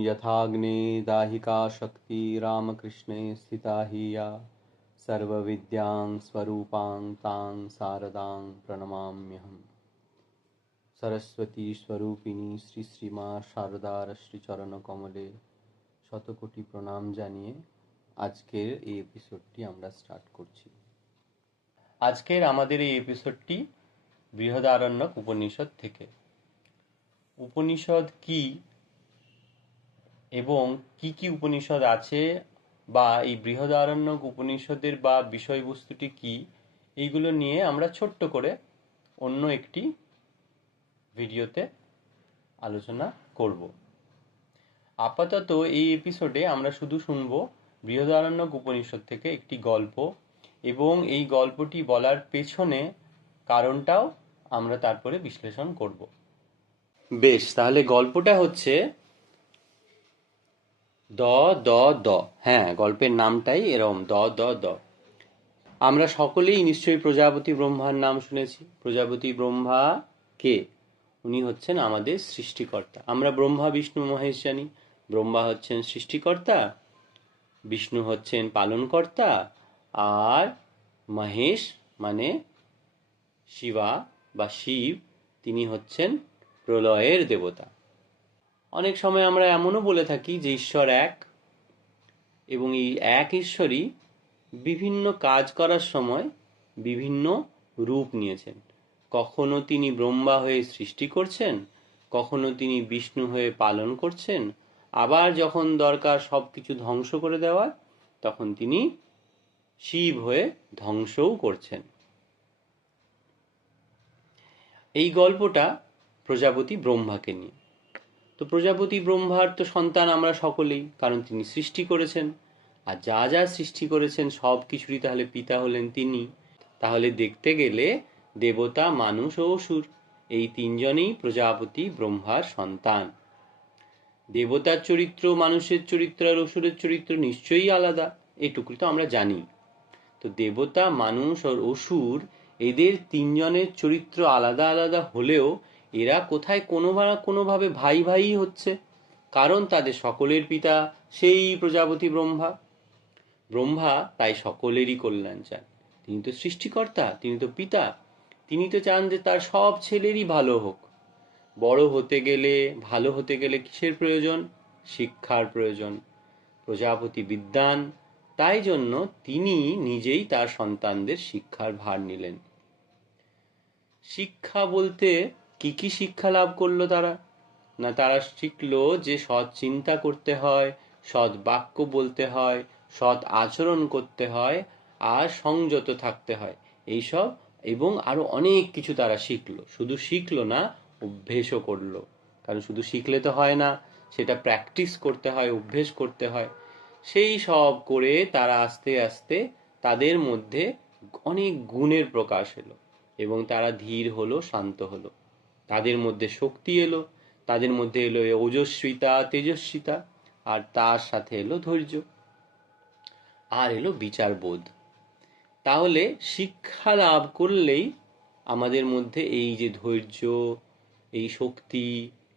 यथाग्ने दाहिका शक्ति रामकृष्णे स्थिता हि या सर्वविद्यां स्वरूपां तां शारदां प्रणमाम्यहम्। सरस्वती स्वरूपिणी श्री श्रीमा शारदार श्रीचरण कमले শতকোটি প্রণাম জানিয়ে আজকের এই এপিসোডটি আমরা স্টার্ট করছি। আজকের আমাদের এই এপিসোডটি বৃহদারণ্যক উপনিষদ থেকে। উপনিষদ কি এবং কি কি উপনিষদ আছে বা এই বৃহদারণ্যক উপনিষদের বা বিষয়বস্তুটি কি, এইগুলো নিয়ে আমরা ছোট্ট করে অন্য একটি ভিডিওতে আলোচনা করব। আপাতত এই এপিসোডে আমরা শুধু শুনব বৃহদারণ্যক উপনিষদ থেকে একটি গল্প, এবং এই গল্পটি বলার পেছনে কারণটাও আমরা তারপরে বিশ্লেষণ করব। বেশ, তাহলে গল্পটা হচ্ছে দ দ দ। হ্যাঁ, গল্পের নামটাই এরকম, দ দ দ। আমরা সকলেই নিশ্চয়ই প্রজাপতি ব্রহ্মার নাম শুনেছি। প্রজাপতি ব্রহ্মা কে? উনি হচ্ছেন আমাদের সৃষ্টিকর্তা। আমরা ব্রহ্মা বিষ্ণু মহেশ জানি। ব্রহ্মা হচ্ছেন সৃষ্টিকর্তা, বিষ্ণু হচ্ছেন পালনকর্তা, আর মহেশ মানে শিবা বা শিব, তিনি হচ্ছেন প্রলয়ের দেবতা। অনেক সময় আমরা এমনও বলে থাকি যে ঈশ্বর এক, এবং এই এক ঈশ্বরই বিভিন্ন কাজ করার সময় বিভিন্ন রূপ নিয়েছেন। কখনো তিনি ব্রহ্মা হয়ে সৃষ্টি করছেন, কখনো তিনি বিষ্ণু হয়ে পালন করছেন, আবার যখন দরকার সব কিছু ধ্বংস করে দেওয়ার, তখন তিনি শিব হয়ে ধ্বংসও করছেন। এই গল্পটা প্রজাপতি ব্রহ্মাকে নিয়ে। তো প্রজাপতি ব্রহ্মার তো সন্তান আমরা সকলেই, কারণ তিনি সৃষ্টি করেছেন, আর যা যা সৃষ্টি করেছেন সব কিছুরই তাহলে পিতা হলেন তিনি। তাহলে দেখতে গেলে দেবতা, মানুষ ও অসুর, এই তিনজনেই প্রজাপতি ব্রহ্মার সন্তান। দেবতার চরিত্র, মানুষের চরিত্র আর অসুরের চরিত্র নিশ্চয়ই আলাদা, এটুকু তো আমরা জানি। তো দেবতা, মানুষ আর অসুর, এদের তিনজনের চরিত্র আলাদা আলাদা হলেও এরা কোথায় কোনোভাবে ভাই ভাই হচ্ছে, কারণ তাদের সকলের পিতা সেই প্রজাপতি ব্রহ্মা। ব্রহ্মা তাই সকলেরই কল্যাণ চান। তিনি তো সৃষ্টিকর্তা, তিনি তো পিতা, তিনি তো চান যে তার সব ছেলেরই ভালো হোক। বড় হতে গেলে, ভালো হতে গেলে কিসের প্রয়োজন? শিক্ষার প্রয়োজন। প্রজাপতি বিদ্বান, তাই জন্য তিনি নিজেই তার সন্তানদের শিক্ষার ভার নিলেন। শিক্ষা বলতে কি কি শিক্ষা লাভ করলো তারা? না, তারা শিখলো যে সৎ চিন্তা করতে হয়, সৎ বাক্য বলতে হয়, সৎ আচরণ করতে হয়, আর সংযত থাকতে হয়, এইসব, এবং আরো অনেক কিছু তারা শিখলো। শুধু শিখলো না, অভ্যেসও করলো, কারণ শুধু শিখলে তো হয় না, সেটা প্র্যাকটিস করতে হয়, অভ্যেস করতে হয়। সেই সব করে তারা আস্তে আস্তে তাদের মধ্যে অনেক গুণের প্রকাশ এলো, এবং তারা ধীর হলো, শান্ত হলো। তাদের মধ্যে শক্তি এলো, তাদের মধ্যে এলো ওজস্বিতা, তেজস্বিতা, আর তার সাথে এলো ধৈর্য, আর এলো বিচারবোধ। তাহলে শিক্ষা লাভ করলেই আমাদের মধ্যে এই যে ধৈর্য, এই শক্তি,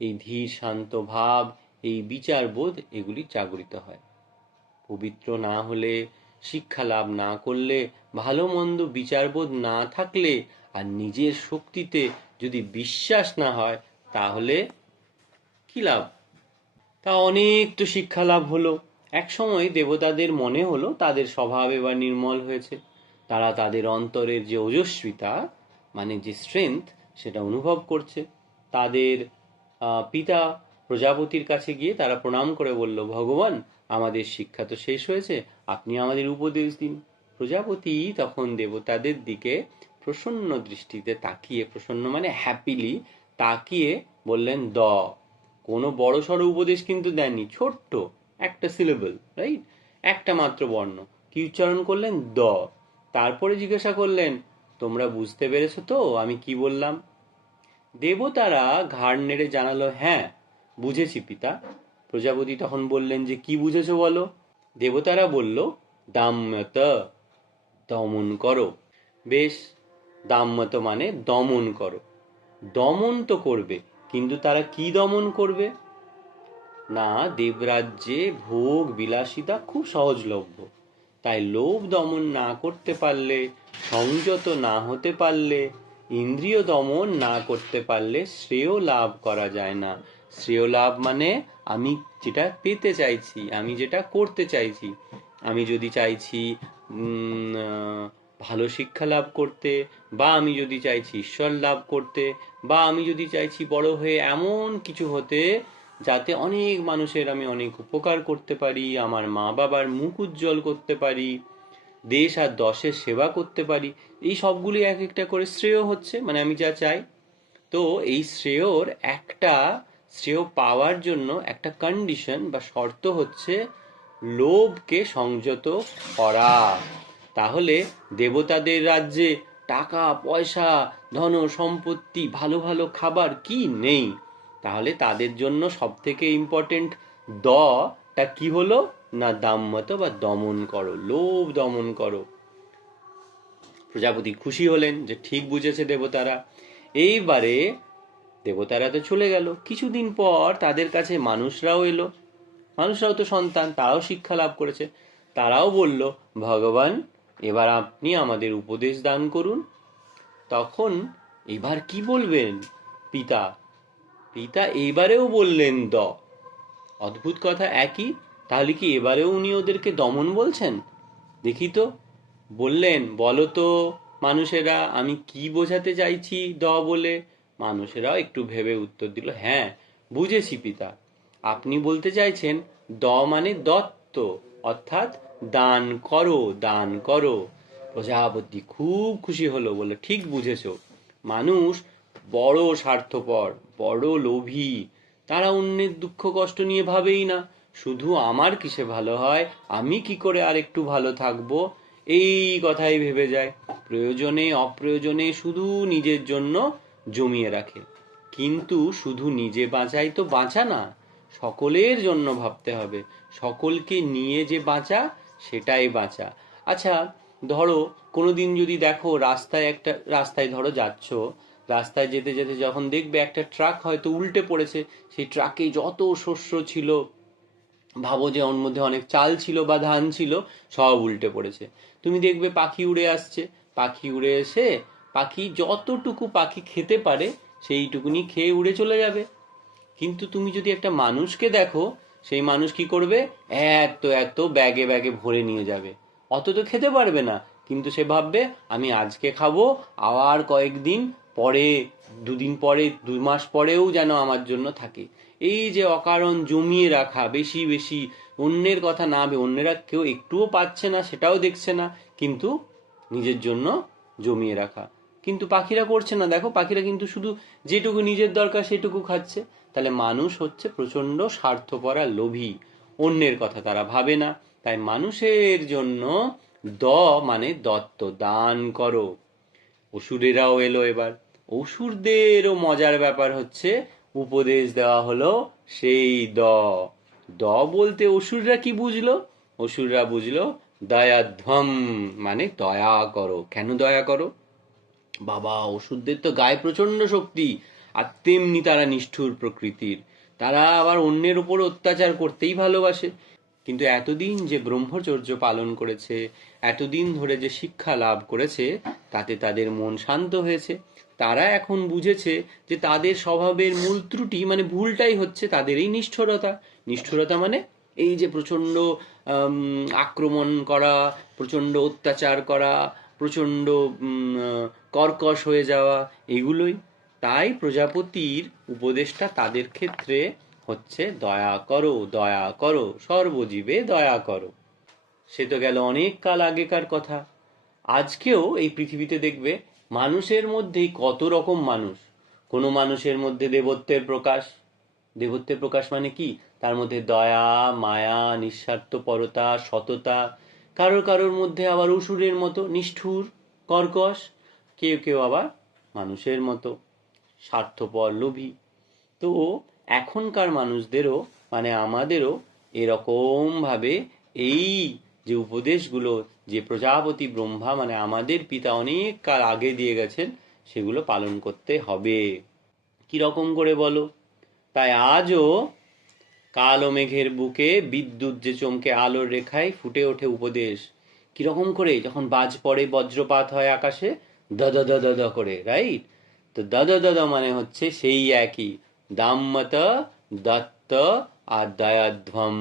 এই ধীর শান্ত ভাব, এই বিচারবোধ, এগুলি জাগরিত হয়। পবিত্র না হলে, শিক্ষা লাভ না করলে, ভালো মন্দ বিচারবোধ না থাকলে, আর নিজের শক্তিতে যদি বিশ্বাস না হয়, তাহলে কি লাভ? তা অনেক তো শিক্ষা লাভ হলো। এক সময় দেবতাদের মনে হলো তাদের স্বভাব এবার নির্মল হয়েছে। তারা তাদের অন্তরের যে ওজস্বিতা, মানে যে স্ট্রেংথ, সেটা অনুভব করছে। তাদের পিতা প্রজাপতির কাছে গিয়ে তারা প্রণাম করে বলল, ভগবান, আমাদের শিক্ষা তো শেষ হয়েছে, আপনি আমাদের উপদেশ দিন। প্রজাপতি তখন দেবতাদের দিকে প্রসন্ন দৃষ্টিতে তাকিয়ে, প্রসন্ন মানে হ্যাপিলি তাকিয়ে বললেন, কোনো বড় সড়ো উপদেশ কিন্তু দেননি, ছোট্ট একটা সিলেবল, রাইট, একটা মাত্র বর্ণ। কি উচ্চারণ করলেন? দ। তারপরে জিজ্ঞাসা করলেন, তোমরা বুঝতে পেরেছো তো আমি কি বললাম? দেবতারা ঘাড় নেড়ে জানালো, হ্যাঁ বুঝেছি পিতা। প্রজাপতি তখন বললেন যে, কি বুঝেছো বলো? দেবতারা বলল, দাম্যত, দমন করো। বেশ, দাম্যত মানে দমন করো। দমন তো করবে, কিন্তু তারা কি দমন করবে? না দেবরাজ্যে ভোগ বিলাসিতা খুব সহজলভ্য, তাই লোভ দমন না করতে পারলে, সংযত না হতে পারলে, ইন্দ্রিয় দমন না করতে পারলে শ্রেয় লাভ করা যায় না। শ্রেয় লাভ মানে আমি যেটা পেতে চাইছি, আমি যেটা করতে চাইছি। আমি যদি চাইছি ভালো শিক্ষা লাভ করতে, বা আমি যদি চাইছি ঈশ্বর লাভ করতে, বা আমি যদি চাইছি বড় হয়ে এমন কিছু হতে যাতে অনেক মানুষের আমি অনেক উপকার করতে পারি, আমার মা বাবার মুখ উজ্জ্বল করতে পারি, দেশ আর দশের সেবা করতে পারি, এই সবগুলি এক একটা করে শ্রেয় হচ্ছে, মানে আমি যা চাই। তো এই শ্রেয়র একটা শ্রেয় পাওয়ার জন্য একটা কন্ডিশন বা শর্ত হচ্ছে লোভকে সংযত করা। তাহলে দেবতাদের রাজ্যে টাকা পয়সা, ধন সম্পত্তি, ভালো ভালো খাবার কি নেই? তাহলে তাদের জন্য সব থেকে ইম্পর্টেন্ট টা কি হলো না দাম্মত বা দমন করো, লোভ দমন করো। প্রজাপতি খুশি হলেন যে ঠিক বুঝেছে দেবতারা। এইবারে দেবতারা তো চলে গেল, কিছুদিন পর তাদের কাছে মানুষরাও এলো। মানুষরাও তো সন্তান, তারাও শিক্ষা লাভ করেছে। তারাও বলল, ভগবান এবার আপনি আমাদের উপদেশ দান করুন। তখন এবার কি বলবেন পিতা? পিতা এইবারেও বললেন অদ্ভুত কথা একই। তাহলে কি এবারেও উনি ওদেরকে দমন বলছেন? দেখি তো। বললেন, বলো তো মানুষেরা আমি কি বোঝাতে চাইছি বলে। মানুষেরাও একটু ভেবে উত্তর দিল, হ্যাঁ বুঝেছি পিতা, আপনি বলতে চাইছেন মানে দত্ত, অর্থাৎ দান করো, দান করো। প্রজাপতি খুব খুশি হলো, বলে ঠিক বুঝেছ। মানুষ বড় স্বার্থপর, বড় লোভী। তারা অন্যের দুঃখ কষ্ট নিয়ে ভাবেই না, শুধু আমার কিসে ভালো হয়, আমি কি করে আর একটু ভালো থাকবো, এই কথাই ভেবে যায়। প্রয়োজনে অপ্রয়োজনে শুধু নিজের জন্য জমিয়ে রাখে। কিন্তু শুধু নিজে বাঁচাই তো বাঁচা না, সকলের জন্য ভাবতে হবে। সকলকে নিয়ে যে বাঁচা, সেটাই বাঁচা। আচ্ছা, ধরো কোনোদিন যদি দেখো রাস্তায় ধরো যাচ্ছ, রাস্তায় যেতে যেতে যখন দেখবে একটা ট্রাক হয়তো উল্টে পড়েছে, সেই ট্রাকে যত শস্য ছিল, ভাবো যে ওর মধ্যে অনেক চাল ছিল বা ধান ছিল, সব উল্টে পড়েছে। তুমি দেখবে পাখি উড়ে আসছে, পাখি উড়ে এসে পাখি যতটুকু পাখি খেতে পারে সেইটুকুনি খেয়ে উড়ে চলে যাবে। কিন্তু তুমি যদি একটা মানুষকে দেখো, সেই মানুষ কি করবে? এত এত ব্যাগে ব্যাগে ভরে নিয়ে যাবে। অত তো খেতে পারবে না, কিন্তু সে ভাববে আমি আজকে খাবো, আবার কয়েকদিন পরে, দুদিন পরে, 2 মাস পরেও যেন আমার জন্য থাকে। এই যে অকারণ জমিয়ে রাখা, বেশি বেশি, অন্যের কথা না ভেবে, অন্যেরা কেউ একটুও পাচ্ছে না সেটাও দেখছে না, কিন্তু নিজের জন্য জমিয়ে রাখা। কিন্তু পাখিরা করছে না, দেখো পাখিরা কিন্তু শুধু যেটুকু নিজের দরকার সেটুকু খাচ্ছে। তাহলে মানুষ হচ্ছে প্রচন্ড স্বার্থপরা লোভী, অন্যের কথা তারা ভাবে না। তাই মানুষের জন্য মানে দত্ত, দান করো। অসুরেরাও এলো এবার। অসুরদেরও মজার ব্যাপার হচ্ছে, উপদেশ দেওয়া হলো সেই দ বলতে অসুররা কি বুঝলো? অসুররা বুঝলো দয়াধ্বম, মানে দয়া করো। কেন দয়া করো? বাবা, অসুরদের তো গায়ে প্রচন্ড শক্তি, আর তেমনি তারা নিষ্ঠুর প্রকৃতির। তারা আবার অন্যের উপর অত্যাচার করতেই ভালোবাসে। কিন্তু এতদিন যে ব্রহ্মচর্য পালন করেছে, এতদিন ধরে যে শিক্ষা লাভ করেছে, তাতে তাদের মন শান্ত হয়েছে। তারা এখন বুঝেছে যে তাদের স্বভাবের মূল ত্রুটি, মানে ভুলটাই হচ্ছে তাদের এই নিষ্ঠুরতা। নিষ্ঠুরতা মানে এই যে প্রচন্ড আক্রমণ করা, প্রচন্ড অত্যাচার করা, প্রচন্ড কর্কশ হয়ে যাওয়া, এগুলোই। তাই প্রজাপতির উপদেশটা তাদের ক্ষেত্রে হচ্ছে দয়া করো, দয়া করো, সর্বজীবে দয়া করো। সে তো গেল অনেক কাল আগেকার কথা। আজকেও এই পৃথিবীতে দেখবে মানুষের মধ্যেই কত রকম মানুষ। কোনো মানুষের মধ্যে দেবত্বের প্রকাশ। দেবত্বের প্রকাশ মানে কি? তার মধ্যে দয়া, মায়া, নিঃস্বার্থপরতা, সততা। কারোর কারোর মধ্যে আবার অসুরের মতো নিষ্ঠুর, কর্কশ। কেউ কেউ আবার মানুষের মতো স্বার্থপর, লোভী। তো এখনকার মানুষদেরও, মানে আমাদেরও এরকম ভাবে এই যে উপদেশগুলো, যে প্রজাপতি ব্রহ্মা মানে আমাদের পিতা অনেক কাল আগে দিয়ে গেছেন, সেগুলো পালন করতে হবে। কি রকম করে বলো? তাই আজও কালো মেঘের বুকে বিদ্যুৎ যে চমকে আলোর রেখায় ফুটে ওঠে উপদেশ। কিরকম করে? যখন বাজ পড়ে, বজ্রপাত হয় আকাশে, দদ দদ দদ করে, রাইট? তো দদ দদ মানে হচ্ছে সেই একই, দাম্মত, দত্ত আর দয়াধ্বম।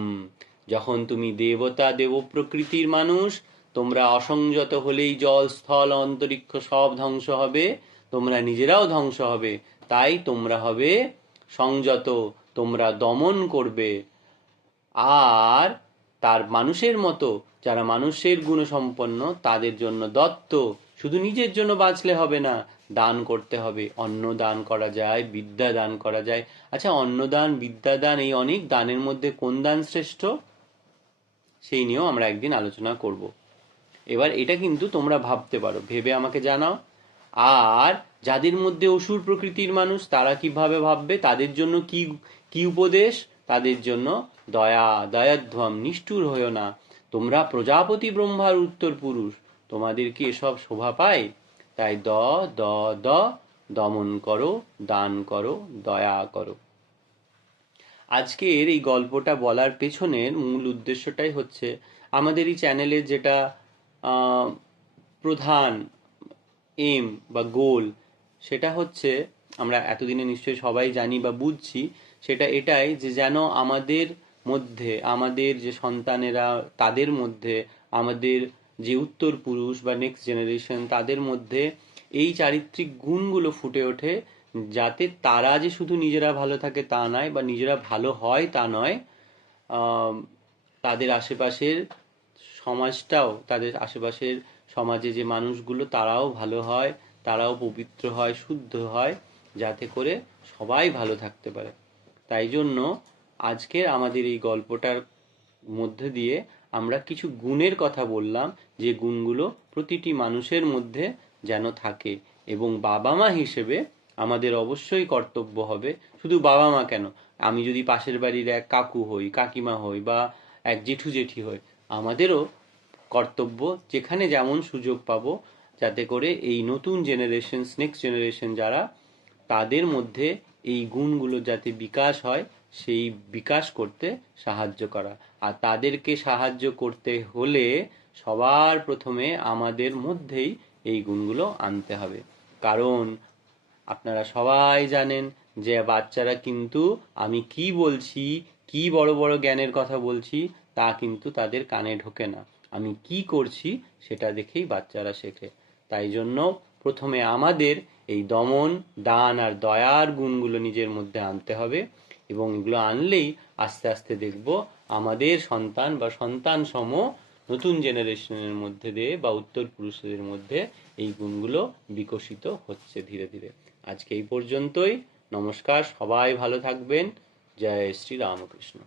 যখন তুমি দেবতা, দেব প্রকৃতির মানুষ, তোমরা অসংযত হলেই জল, স্থল, অন্তরিক্ষ সব ধ্বংস হবে, তোমরা নিজেরাও ধ্বংস হবে। তাই তোমরা হবে সংযত, তোমরা দমন করবে। আর তার মানুষের মতো যারা মানুষের গুণসম্পন্ন, তাদের জন্য দত্ত, শুধু নিজের জন্য বাঁচলে হবে না, দান করতে হবে। অন্ন দান করা যায়, বিদ্যা দান করা যায়। আচ্ছা, অন্নদান, বিদ্যাদান, এই অনেক দানের মধ্যে কোন দান শ্রেষ্ঠ, সেই নিয়েও আমরা একদিন আলোচনা করব। এবার এটা কিন্তু তোমরা ভাবতে পারো, ভেবে আমাকে জানাও। আর যাদের মধ্যে অসুর প্রকৃতির মানুষ, তারা কিভাবে ভাববে, তাদের জন্য কি কি উপদেশ? তাদের জন্য দয়া, দয়াধ্বম, নিষ্ঠুর হয়েও না, তোমরা প্রজাপতি ব্রহ্মার উত্তর পুরুষ, তোমাদের কি এসব শোভা পায়? তাই দ দ দ, দমন করো, দান করো, দয়া করো। আজকের এই গল্পটা বলার পেছনের মূল উদ্দেশ্যটাই হচ্ছে, আমাদের এই চ্যানেলের যেটা আহ, প্রধান এম বা গোল, সেটা হচ্ছে, আমরা এতদিনে নিশ্চয়ই সবাই জানি বা বুঝছি, সেটা এটাই যে যেন আমাদের মধ্যে, আমাদের যে সন্তানেরা, তাদের মধ্যে, আমাদের যে উত্তর পুরুষ বা নেক্সট জেনারেশন, তাদের মধ্যে এই চারিত্রিক গুণগুলো ফুটে ওঠে, যাতে তারা যে শুধু নিজেরা ভালো থাকে তা নয়, বা নিজেরা ভালো হয় তা নয়, আম, তাদের আশেপাশের সমাজটাও, তাদের আশেপাশের সমাজে যে মানুষগুলো, তারাও ভালো হয়, তারাও পবিত্র হয়, শুদ্ধ হয়, যাতে করে সবাই ভালো থাকতে পারে। তাই জন্য আজকের আমাদের এই গল্পটার মধ্যে দিয়ে আমরা কিছু গুণের কথা বললাম, যে গুণগুলো প্রতিটি মানুষের মধ্যে যেন থাকে। এবং বাবা মা হিসেবে আমাদের অবশ্যই কর্তব্য হবে, শুধু বাবা মা কেন, আমি যদি পাশের বাড়ির এক কাকু হই, কাকিমা হই, বা এক জেঠু জেঠি হই, আমাদেরও কর্তব্য যেখানে যেমন সুযোগ পাবো, যাতে করে এই নতুন জেনারেশন, নেক্সট জেনারেশন যারা, তাদের মধ্যে এই গুণগুলো যাতে বিকাশ হয়, সেই বিকাশ করতে সাহায্য করা। আর তাদেরকে সাহায্য করতে হলে সবার প্রথমে আমাদের মধ্যেই এই গুণগুলো আনতে হবে। কারণ আপনারা সবাই জানেন যে বাচ্চারা কিন্তু আমি কি বলছি, কি বড় বড় জ্ঞানের কথা বলছি, তা কিন্তু তাদের কানে ঢোকে না। আমি কি করছি সেটা দেখেই বাচ্চারা শেখে। তাই জন্য প্রথমে আমাদের এই দমন, দান আর দয়ার গুণগুলো নিজের মধ্যে আনতে হবে। এবং এগুলো আনলেই আস্তে আস্তে দেখব আমাদের সন্তান বা সন্তান সম নতুন জেনারেশনের মধ্যে দিয়ে, বা উত্তর পুরুষদের মধ্যে এই গুণগুলো বিকশিত হচ্ছে ধীরে ধীরে। আজকে এই পর্যন্তই। নমস্কার, সবাই ভালো থাকবেন। জয় শ্রী রামকৃষ্ণ।